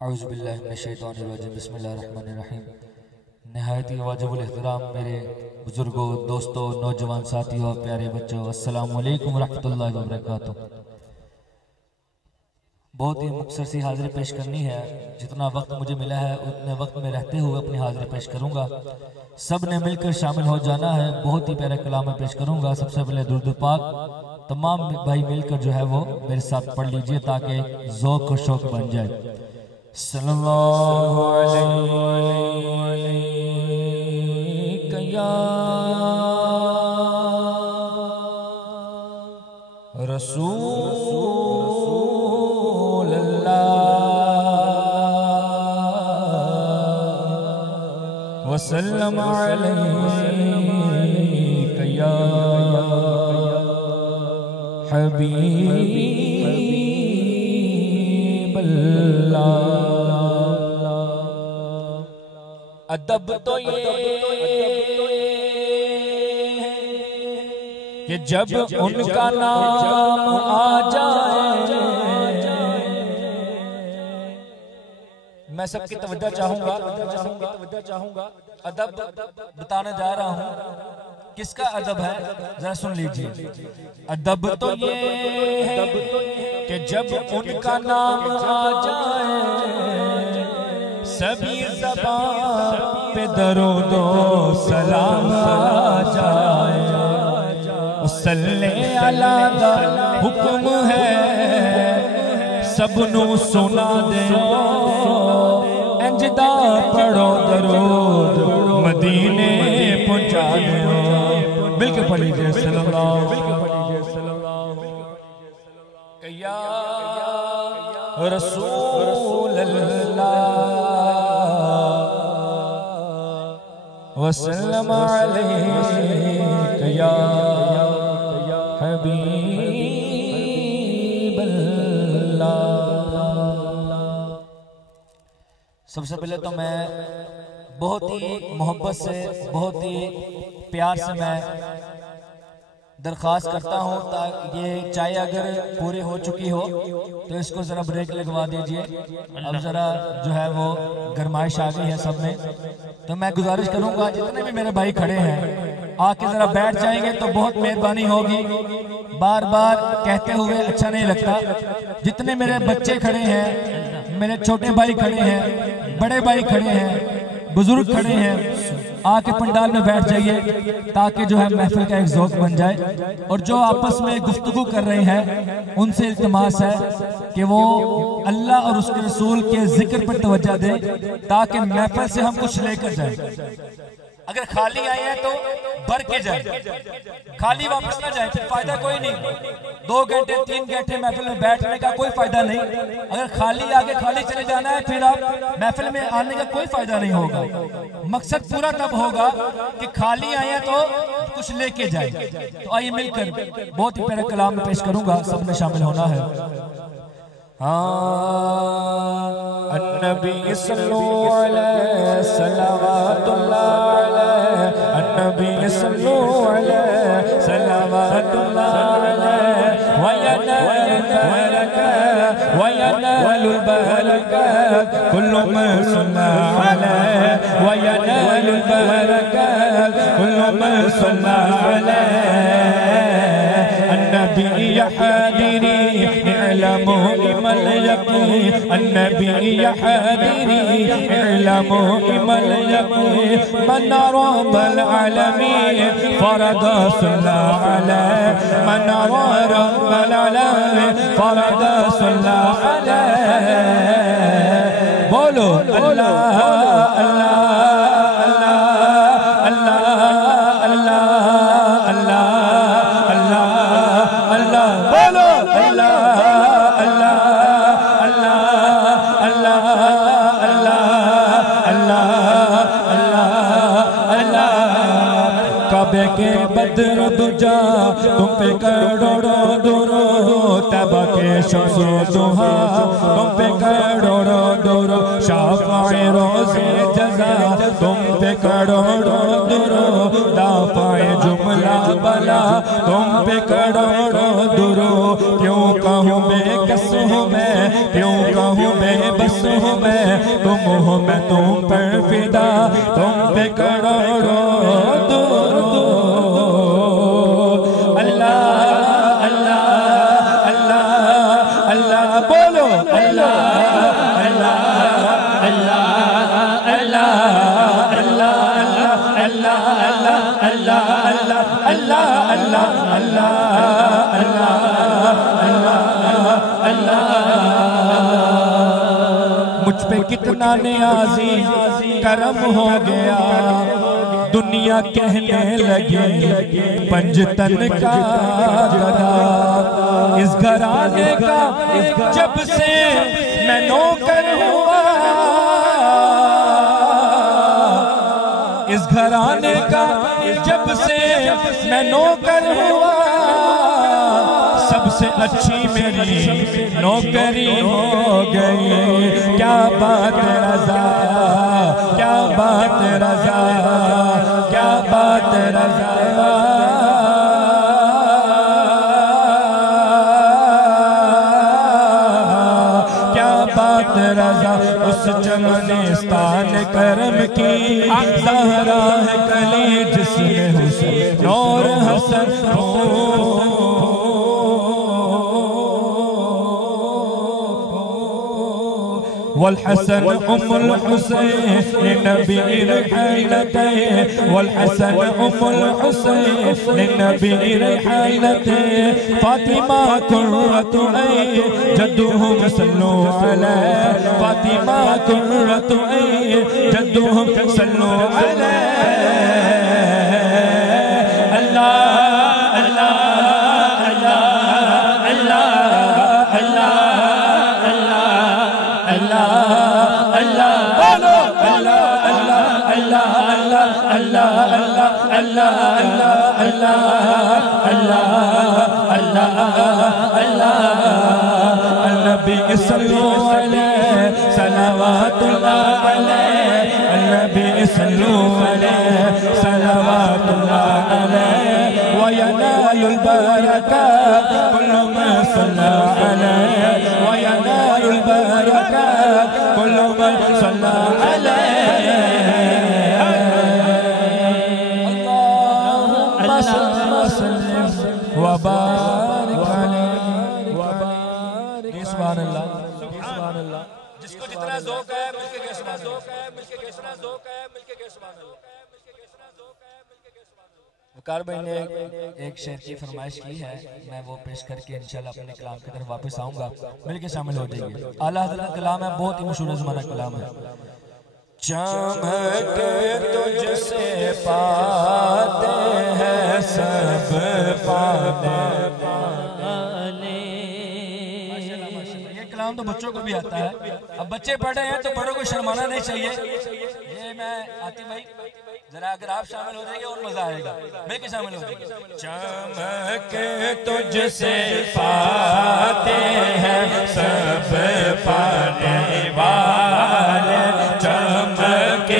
औज़ुबिल्लाहि मिनश्शैतानिर्रजीम बिस्मिल्लाहिर्रहमानिर्रहीम। नहायत ही वाजिबुल एहतराम मेरे बुजुर्गों, दोस्तों, नौजवान साथियों, प्यारे बच्चों, अस्सलामु अलैकुम रहमतुल्लाहि व बरकातुहू। बहुत ही मुख्तसर सी हाज़िरी पेश करनी है। जितना वक्त मुझे मिला है उतने वक्त में रहते हुए अपनी हाज़िरी पेश करूँगा। सब ने मिलकर शामिल हो जाना है। बहुत ही प्यारा कलाम में पेश करूँगा। सबसे पहले दुरूद पाक तमाम भाई मिलकर जो है वो मेरे साथ पढ़ लीजिए ताकि ज़ौक़ और शौक़ बन जाए। सल्लल्लाहु अलैहि या रसूल अल्लाह वसल्लम अलैहि या हबीब अल्लाह। अदब तो ये कि जब उनका नाम आ जाए, मैं सबकी तवज्जो चाहूंगा। अदब बताने जा रहा हूं। किसका अदब है जरा सुन लीजिए। अदब तो ये है कि जब उनका नाम आ जाए, सभी ज़बान पे दरूदो सलाम आ जाए। सल्ले अला दा हुक्म है, सबनू सुना दे। इंजदा पढ़ो दरूद मदीने पहुंचा दे। मिलके पढ़ लीजिए सल्लल्लाहु या रसूल अल्लाह वसल्लम अलैहि या हबीब अल्लाह। सबसे पहले तो मैं बहुत ही मोहब्बत से, बहुत ही प्यार से मैं दरख्वास्त करता हूँ ताकि ये चाय अगर पूरी हो चुकी हो तो इसको ज़रा ब्रेक लगवा दीजिए। अब ज़रा जो है वो गरमाइश आ गई है सब में, तो मैं गुजारिश करूँगा जितने भी मेरे भाई खड़े हैं आके ज़रा बैठ जाएंगे तो बहुत मेहरबानी होगी। बार बार कहते हुए अच्छा नहीं लगता। जितने मेरे बच्चे खड़े हैं, मेरे छोटे भाई खड़े हैं, बड़े भाई खड़े हैं, बुजुर्ग खड़े हैं, आके पंडाल में बैठ जाइए ताकि जो है महफिल का एक ज़ौक़ बन जाए। और जो आपस में गुफ्तगू कर रहे हैं उनसे इल्तिमास है कि वो अल्लाह और उसके रसूल के जिक्र पर तवज्जो दें ताकि महफिल से हम कुछ लेकर जाए। अगर खाली आए हैं तो भर के जाए, खाली वापस ना जाए, फिर फायदा कोई नहीं। 2 घंटे 3 घंटे महफिल में बैठने का कोई फायदा नहीं। अगर खाली आगे खाली चले जाना है फिर आप महफिल में आने का कोई फायदा नहीं होगा। मकसद पूरा तब होगा कि खाली आए हैं तो कुछ लेके जाए। तो आइए मिलकर बहुत ही प्यारा कलाम में पेश करूंगा, सब में शामिल होना है। अन्नबी सल्लल्लाहु अलैहि सलावतुल्लाह अलैहि, अन्नबी सल्लल्लाहु अलैहि सलावतुल्लाह अलैहि व यनालुल बरकत कुल्लु मन सल्ला अलैहि व यनालुल बरकत कुल्लु मन सल्ला अलैहि। अन्नबी या हादिरी इअलमू इमल यकीन, अन्नबी या हादिरी इअलमू इमल यकीन, मन रब्बल आलमीन फरद सल्ला अलैहि, मन रब्बल आलमीन फरद सल्ला अलैहि। बोलो अल्लाह अल्लाह अल्लाह अल्लाह अल्लाह अल्लाह अल्लाह। बोलो अल्लाह अल्लाह अल्लाह अल्लाह अल्लाह अल्लाह अल्लाह अल्लाह। काबे के बद्र दुजा तुम पे करोड़ों दुरूद, तबा के शम्सो दुहा तुम पे करोड़ों दुरूद। शाह शाफ़ाए रोज़े जज़ा तुम पे करोड़ों दुरूद, दाफ़ाए जुमला बला तुम पे करोड़ों दुरूद। क्यों कहूँ बेकस हूँ मैं, क्यों कहूँ बेबस हूँ मैं, तुम हो मैं तुम पर फिदा, तुम पे करोड़ों दुरूद। अल्लाह अल्लाह अल्लाह अल्लाह बोलो, अल्लाह अल्लाह अल्लाह अल्लाह अल्लाह अल्लाह अल्लाह अल्लाह अल्लाह अल्लाह अल्लाह। मुझ पे कितना नियाज़ी करम हो गया, दुनिया कहने लगी पंजतन का गधा। इस घराने का जब से मैं नौकर हुआ, इस घराने का जब से मैं नौकर हुआ, सबसे अच्छी मेरी नौकरी हो गई। क्या बात रज़ा, क्या बात रज़ा, क्या बात रज़ा। रज़ा उस चमनिस्तान करम की ज़हरा है कली, जिसमें हुसैन और हसन हो। वल्हसन उम्मुल हुसैन नबीर हैलतैन, वल्हसन उम्मुल हुसैन नबीर हैलतैन। फातिमा कुर्रतु ऐन जद्दुहुम सल्लु अलैहि, फातिमा कुर्रतु ऐन जद्दुहुम सल्लु अलैहि। अल्लाह अल्लाह अल्लाह अल्लाह अल्लाह अल्लाह अल्लाह बोलो, अल्लाह अल्लाह अल्लाह अल्लाह अल्लाह अल्लाह अल्लाह अल्लाह अल्लाह। नबी सल्लल्लाहु अलैहि सलावतुल्लाह अलैहि, नबी सल्लल्लाहु अलैहि सलावतुल्लाह अलैहि। व यनालुल बरकात कुल्लु मन सल्ला अलैहि, व यनालुल बरकात कुल्लु मन सल्ला अलैहि। अल्लाहुम्मा सल्लि व सल्लिम व बारिक अलैहि व बारिक। सुभान अल्लाह, सुभान अल्लाह। जिसको जितना ज़ौक़ है मिलके कहे सुभान अल्लाह, मिलके कहे सुभान अल्लाह। वकार भाई ने एक शेर की फरमाइश की है, मैं वो पेश करके इंशाल्लाह अपने कलाम की तरफ वापस आऊँगा, मिलके शामिल हो जाइए। आला हज़रत कलाम है, बहुत ही मशहूर ज़माना कलाम है। चमक तुझसे पाते हैं सब पाने वाले। ये कलाम तो बच्चों को भी आता है, अब बच्चे पढ़ रहे हैं तो बड़ों को शर्माना नहीं चाहिए। ये मैं आतिफ भाई जरा अगर आप शामिल हो जाएंगे और मजा आएगा, मिलके शामिल हो जाएंगे। चमक तुझसे पाते हैं सब पाने वाले, चमक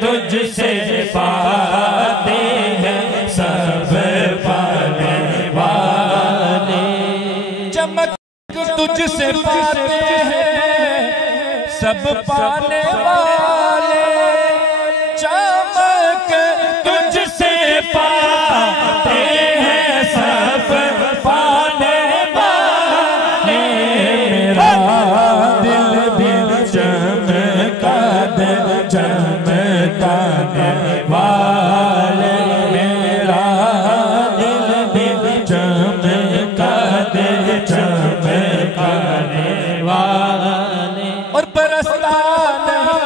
तुझसे पाते हैं सब पाने वाले। चमक तुझसे पाते हैं सब पाने वाले, चमक तुझसे पाते हैं सब पाने वाले। मेरा दिल भी चमका दे चमकाने वाले, मेरा दिल भी चमका दे चमकाने वाले। और बरसता नहीं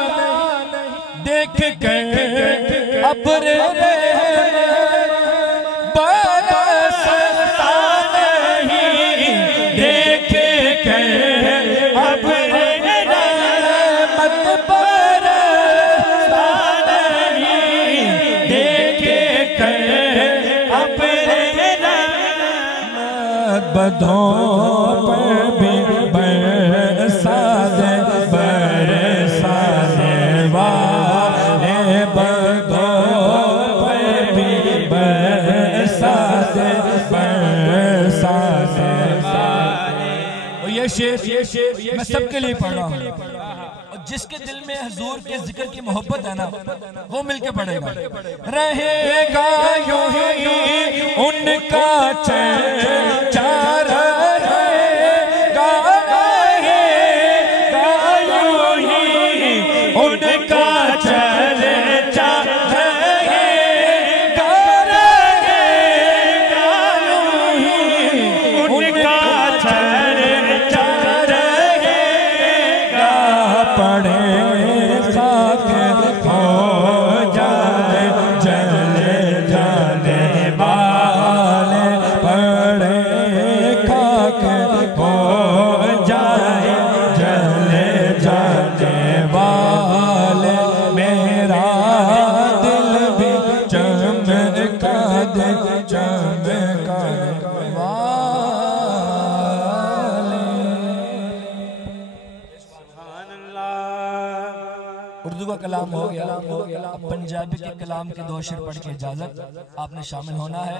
देख कर अब्र बरसता नहीं देख कर अब्र मत बरसता नहीं देख कर अब्र बधों पर भी बरसा दे बरसा दे शेर मैं सबके लिए पढ़ रहा हूँ, और जिसके दिल में हुजूर के जिक्र की मोहब्बत है ना, वो मिलके पढ़ेगा। रहेगा यूं ही उनका चर्चा रहेगा, रहेगा यूं ही उनका चर्चा रहेगा, रहेगा यूं ही उनका चर्चा रहेगा। पढ़े खाक हो जाए जले जाने वाले, पढ़े खाक हो जाए जले जाने वाले, मेरा दिल भी चमका दे चमका उर्दू का कलाम हो गया। अब पंजाबी के कलाम के 2 शेर पढ़ के इजाजत आपने शामिल होना है।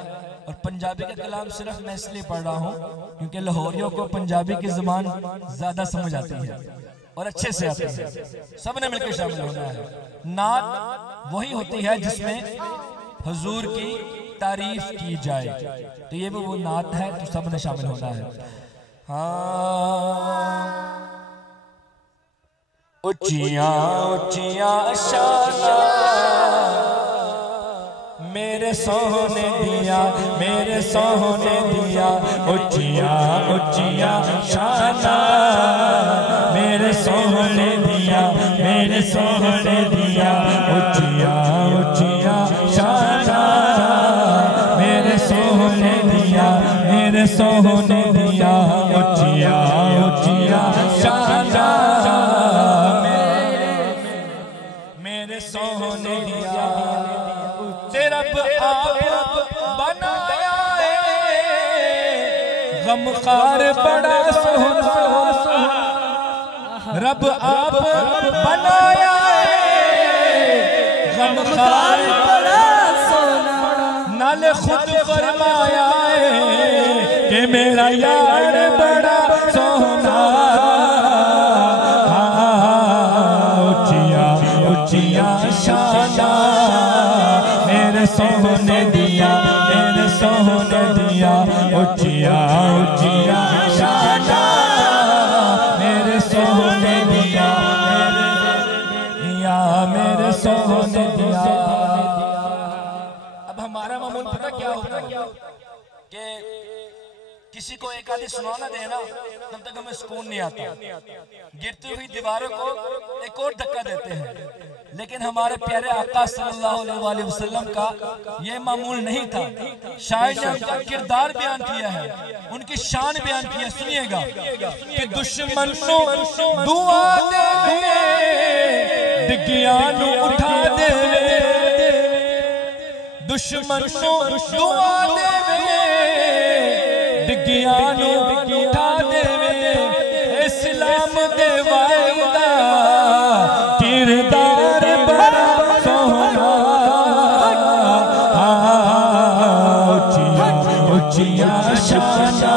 और पंजाबी का कलाम सिर्फ मैं इसलिए पढ़ रहा हूँ क्योंकि लाहौरियों को पंजाबी की जुबान ज्यादा समझ आती है और अच्छे से आती है। सबने मिलकर शामिल होना है। नात वही होती है जिसमें हुजूर की तारीफ की जाए, तो ये भी वो नात है, तो सबने शामिल होना है। हाँ, उच्चियां उच्चियां शाना मेरे सोने दिया, मेरे सोने दिया, उच्चियां उच्चियां शाना मेरे सोने दिया, मेरे सोने दिया, उच्चियां उच्चियां शाना मेरे सोने दिया, मेरे सोने दिया, उच्चियां उच्चियां शाना सोने दिया। तेरा आप बनाया है गमखार बड़ा सोना, रब आप बनाया है गमखार बड़ा सोना, नाले खुद फरमाया है कि मेरा यार बड़ा सोना। शाना मेरे सोने दिया, मेरे सोने दिया, उच्चिया उच्चिया शाना मेरे सोने दिया, मेरे सोने दिया। अब हमारा मामूल पता क्या होता है कि किसी को एक आधी सुनाना देना तब तक हमें सुकून नहीं आता, गिरती हुई दीवारों को एक और धक्का देते हैं। लेकिन हमारे प्यारे आका सल्लल्लाहु अलैहि वसल्लम का ये मामूल नहीं था। शायद ने उनका किरदार बयान किया है, उनकी शान बयान की है। सुनिएगा कि दुश्मन नु दुआ दे डिगियां नु उठा दे, दुश्मन नु दुआ दे डिगियां नु उठा दे, इस्लाम दे वायदा किरदार बड़ा सोना। उच्चिया शाना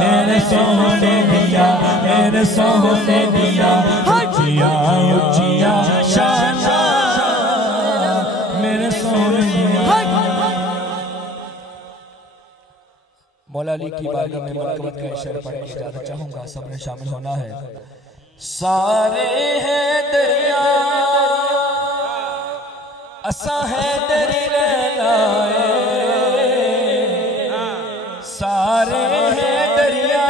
मेरे सोने दिया, मेरे सोने दिया, उच्चिया उच्चिया शाना मेरे सोने दिया। मौला अली की बारगाह में मुनक़बत का शेर पढ़ के इजाज़त चाहूंगा, सबने शामिल होना है। सारे हैं दरिया असा है दरी लैलाए, सारे हैं दरिया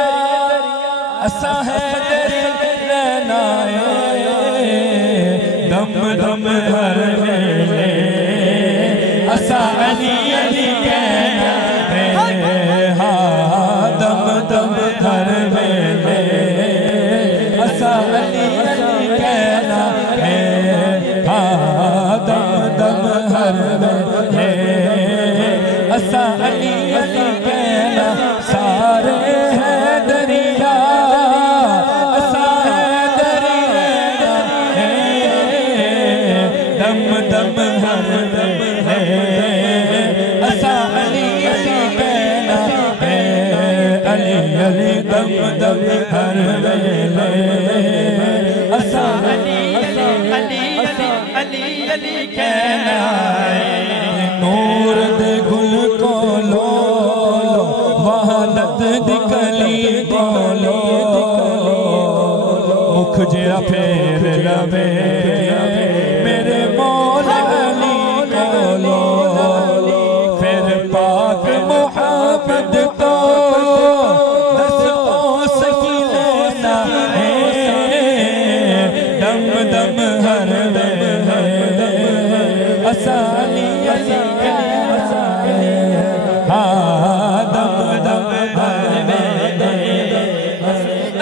असा है दरी लैलाए, दम दम हर वेले असा अली अली कहना है, हाँ दम दम हर वेले असा अली अली कहना है, हाँ दम दम हर वेले असा अली अली कहना। सारे हैं दरिया असा है दरिया, दम दम हर वेले असा अली अली कहना है, अली अली दम दम अली अली कहना है नूर दे गुल कोलो वहादत दी कली कोलो मुख जिया फेर लवे मेरे मौला अली कोलो फिर पाक मुहम्मद तो दस्तों सकी लेना है दम दम हर असाली अली हाँ दम दम हर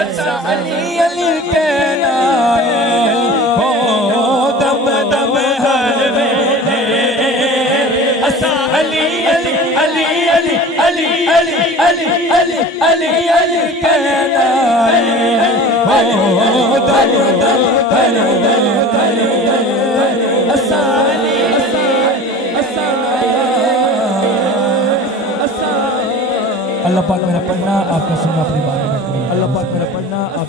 असाली अली कहना है हो दम दम हर असाली अली अली अली अली अली अली अली अली अली कहना है हो दम दम हर असाली अल्लाह पाक मेरा पढ़ना आपका सुनना अपनी बात में। अल्लाह पाक मेरा पढ़ना आप